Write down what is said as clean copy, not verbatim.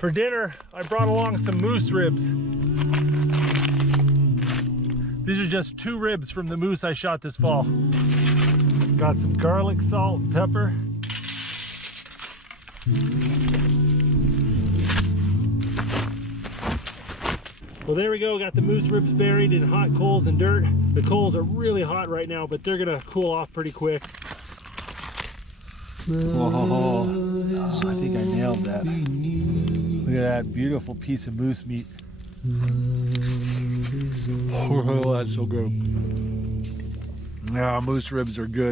For dinner, I brought along some moose ribs. These are just 2 ribs from the moose I shot this fall. Got some garlic, salt, and pepper. Well, there we go. Got the moose ribs buried in hot coals and dirt. The coals are really hot right now, but they're gonna cool off pretty quick. Whoa, oh, I think I nailed that. Look at that beautiful piece of moose meat. Oh, that's so good. Yeah, moose ribs are good.